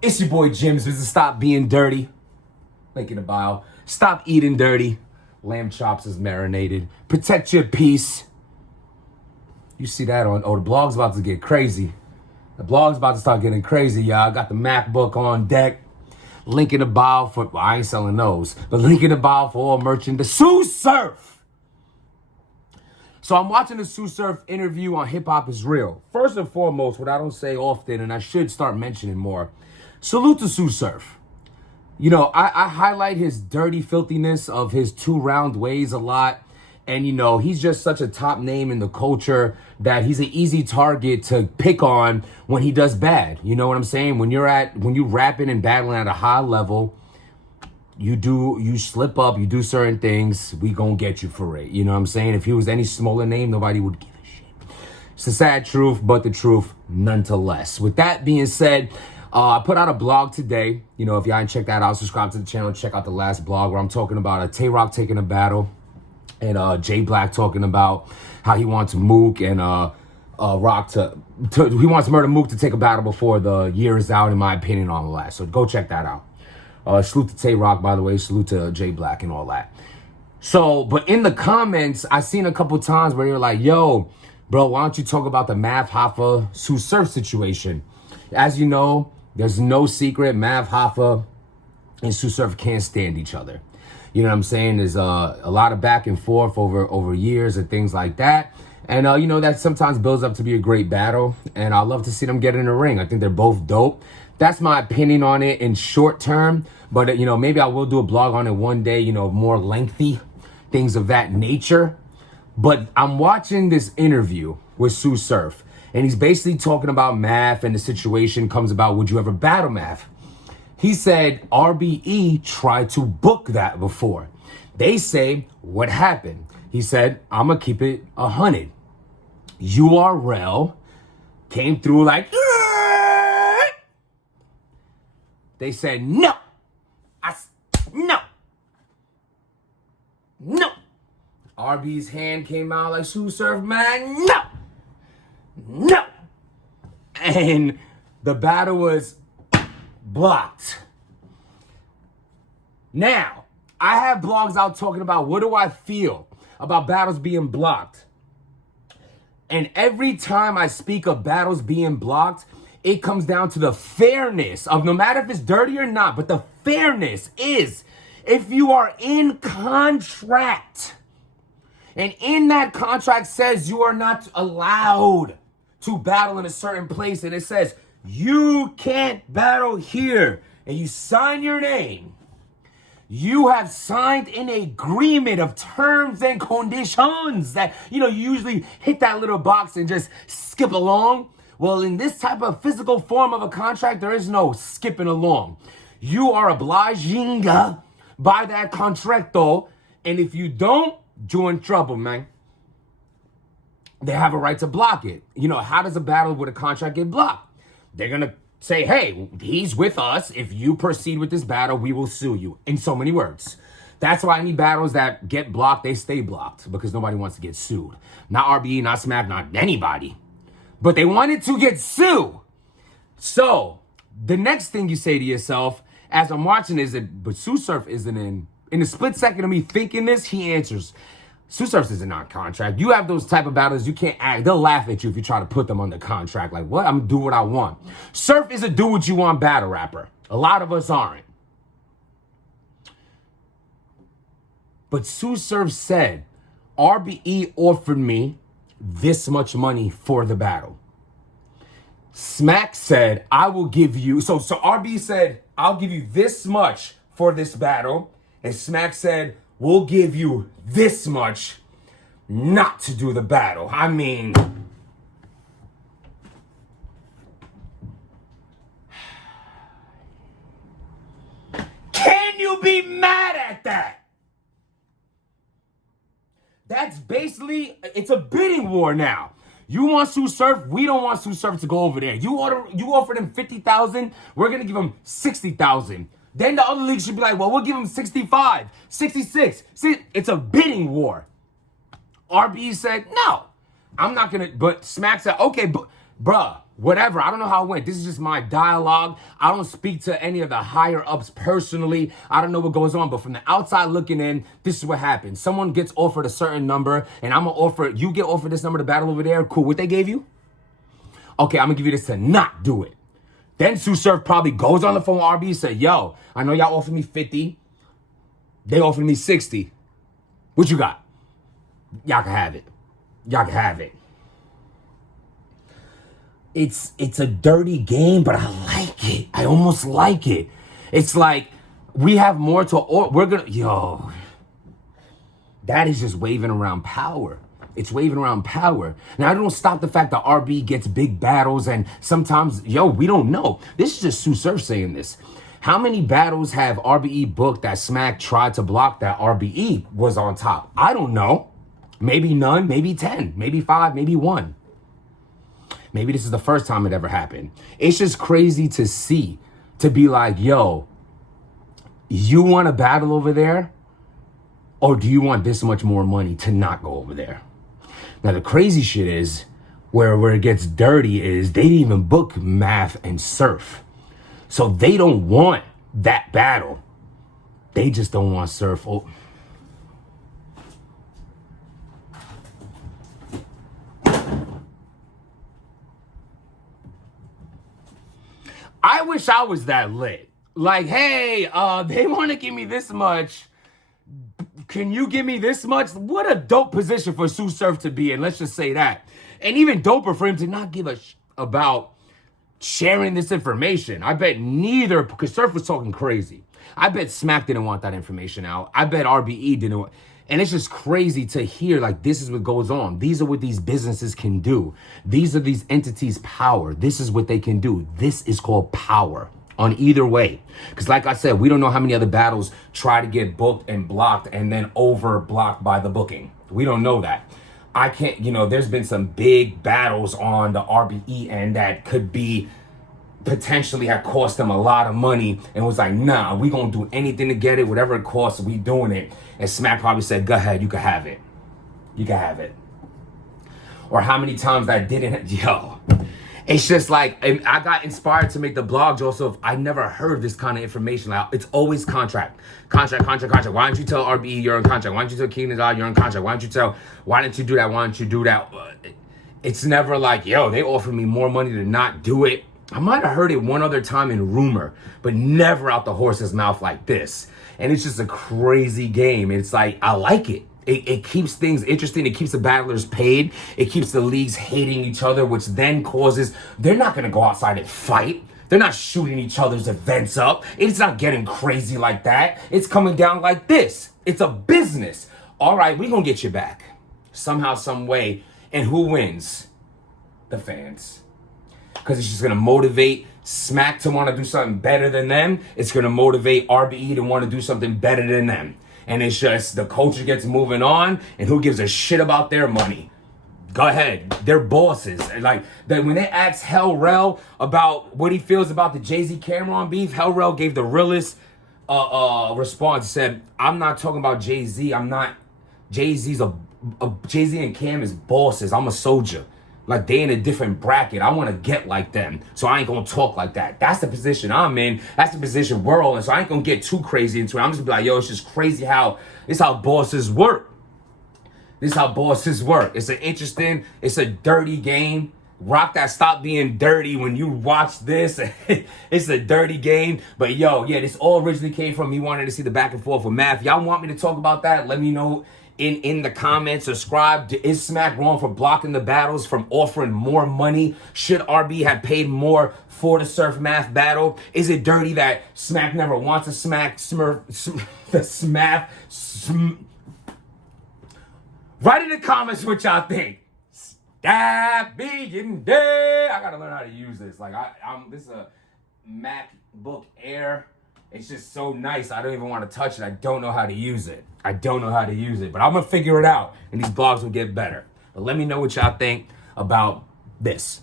It's your boy Jim's. This is Stop Being Dirty. Link in the bio. Stop eating dirty. Lamb chops is marinated. Protect your peace. You see that on, the blog's about to get crazy. The blog's about to start getting crazy, y'all. I got the MacBook on deck. Link in the bio for, well, I ain't selling those, but link in the bio for all merchant. The Sue Surf. So I'm watching the Sue Surf interview on Hip Hop Is Real. First and foremost, what I don't say often, and I should start mentioning more, salute to Sue Surf. You know, I highlight his dirty filthiness of his 2-round ways a lot. And, you know, he's just such a top name in the culture that he's an easy target to pick on when he does bad. You know what I'm saying? When you rapping and battling at a high level, you slip up, you do certain things, we gonna get you for it. You know what I'm saying? If he was any smaller name, nobody would give a shit. It's the sad truth, but the truth nonetheless. With that being said, I put out a blog today. You know, if y'all ain't checked that out, subscribe to the channel, check out the last blog where I'm talking about a Tay-Rock taking a battle and Jay Black talking about how he wants Mook and Rock he wants Murder Mook to take a battle before the year is out, in my opinion, on the last. So go check that out. Salute to Tay-Rock, by the way. Salute to Jay Black and all that. So, but in the comments, I seen a couple times where you're like, yo, bro, why don't you talk about the Mav Hoffa Sue Surf situation? As you know, there's no secret. Mav Hoffa and Sue Surf can't stand each other. You know what I'm saying? There's a lot of back and forth over years and things like that. And, you know, that sometimes builds up to be a great battle. And I love to see them get in the ring. I think they're both dope. That's my opinion on it in short term. But, you know, maybe I will do a blog on it one day, you know, more lengthy, things of that nature. But I'm watching this interview with Sue Surf. And he's basically talking about Mav, and the situation comes about, would you ever battle Mav? He said RBE tried to book that before. They say, what happened? He said, I'm going to keep it 100. URL came through like, they said, no. No. No. RB's hand came out like, Sue Surf, man, no. No. And the battle was blocked. Now, I have blogs out talking about what do I feel about battles being blocked. And every time I speak of battles being blocked, it comes down to the fairness of, no matter if it's dirty or not, but the fairness is, if you are in contract, and in that contract says you are not allowed to battle in a certain place, and it says you can't battle here, and you sign your name, you have signed an agreement of terms and conditions that, you know, you usually hit that little box and just skip along. Well, in this type of physical form of a contract, there is no skipping along. You are obliging by that contracto, and if you don't, you're in trouble, man. They have a right to block it. You know, how does a battle with a contract get blocked? They're going to say, hey, he's with us. If you proceed with this battle, we will sue you. In so many words. That's why any battles that get blocked, they stay blocked, because nobody wants to get sued. Not RBE, not Smack, not anybody. But they wanted to get sued. So the next thing you say to yourself, as I'm watching, is that, but Sue Surf isn't in the split second of me thinking this, he answers, Sue Surf isn't on contract. You have those type of battles, you can't act. They'll laugh at you if you try to put them under contract. Like, what? I'm gonna do what I want. Surf is a do what you want battle rapper. A lot of us aren't. But Sue Surf said, RBE offered me this much money for the battle. Smack said, I will give you, so RBE said, I'll give you this much for this battle. And Smack said, we'll give you this much not to do the battle. I mean, can you be mad at that? That's basically, it's a bidding war now. You want Sue Surf, we don't want Sue Surf to go over there. You offered him 50,000, we're gonna give him 60,000. Then the other league should be like, well, we'll give him 65, 66. See, it's a bidding war. RBE said, no, I'm not gonna, but Smack said, okay, but bruh, whatever. I don't know how it went. This is just my dialogue. I don't speak to any of the higher ups personally. I don't know what goes on, but from the outside looking in, this is what happens. Someone gets offered a certain number, and I'm gonna offer, you get offered this number to battle over there. Cool. What they gave you? Okay, I'm gonna give you this to not do it. Then Sue Surf probably goes on the phone with RBE and say, yo, I know y'all offered me 50. They offered me 60. What you got? Y'all can have it. Y'all can have it. It's a dirty game, but I like it. I almost like it. It's like we have more to, or we're gonna, yo, that is just waving around power. It's waving around power. Now, I don't stop the fact that RB gets big battles, and sometimes, yo, we don't know. This is just Sue Surf saying this. How many battles have RBE booked that Smack tried to block that RBE was on top? I don't know. Maybe none, maybe 10, maybe 5, maybe 1. Maybe this is the first time it ever happened. It's just crazy to see, to be like, yo, you want to battle over there? Or do you want this much more money to not go over there? Now, the crazy shit is, where it gets dirty is they didn't even book Math and Surf. So they don't want that battle. They just don't want Surf. Oh. I wish I was that lit. Like, hey, they want to give me this much. Can you give me this much? What a dope position for Sue Surf to be in. Let's just say that. And even doper for him to not give a about sharing this information. I bet neither, because Surf was talking crazy. I bet Smack didn't want that information out. I bet RBE didn't want. And it's just crazy to hear, like, this is what goes on. These are what these businesses can do. These are these entities' power. This is what they can do. This is called power on either way. Because like I said, we don't know how many other battles try to get booked and blocked and then over blocked by the booking. We don't know that. I can't, there's been some big battles on the RBE end that could be potentially had cost them a lot of money and was like, nah, we gonna do anything to get it, whatever it costs, we doing it. And Smack probably said, go ahead, you can have it. You can have it. Or how many times that didn't, yo. It's just like, I got inspired to make the blog, Joseph. I never heard this kind of information. Like, it's always contract. Why don't you tell RBE you're in contract? Why don't you tell King of God you're in contract? Why don't you do that? Why don't you do that? It's never like, yo, they offered me more money to not do it. I might have heard it one other time in rumor, but never out the horse's mouth like this. And it's just a crazy game. It's like, I like it. It keeps things interesting. It keeps the battlers paid. It keeps the leagues hating each other, which then causes, they're not going to go outside and fight. They're not shooting each other's events up. It's not getting crazy like that. It's coming down like this. It's a business. All right, we're going to get you back somehow, some way. And who wins? The fans. Because it's just going to motivate Smack to want to do something better than them. It's going to motivate RBE to want to do something better than them. And it's just the culture gets moving on, and who gives a shit about their money? Go ahead. They're bosses. And like that, when they asked Hell Rel about what he feels about the Jay-Z Cameron beef, Hell Rel gave the realest response. Said, I'm not talking about Jay-Z. I'm not. Jay-Z's Jay-Z and Cam is bosses. I'm a soldier. Like, they in a different bracket. I want to get like them. So I ain't going to talk like that. That's the position I'm in. That's the position we're all in. So I ain't going to get too crazy into it. I'm just going to be like, yo, it's just crazy this is how bosses work. This is how bosses work. It's it's a dirty game. Rock that stop being dirty when you watch this. It's a dirty game. But yo, yeah, this all originally came from me wanting to see the back and forth with Math. Y'all want me to talk about that? Let me know in the comments. Subscribe. Is Smack wrong for blocking the battles, from offering more money? Should RB have paid more for the Surf Math battle? Is it dirty that Smack never wants a Smack the Smack? Write in the comments what y'all think. Stop being dead. I gotta learn how to use this. Like, this is a MacBook Air. It's just so nice. I don't even want to touch it. I don't know how to use it. But I'm going to figure it out, and these blogs will get better. But let me know what y'all think about this.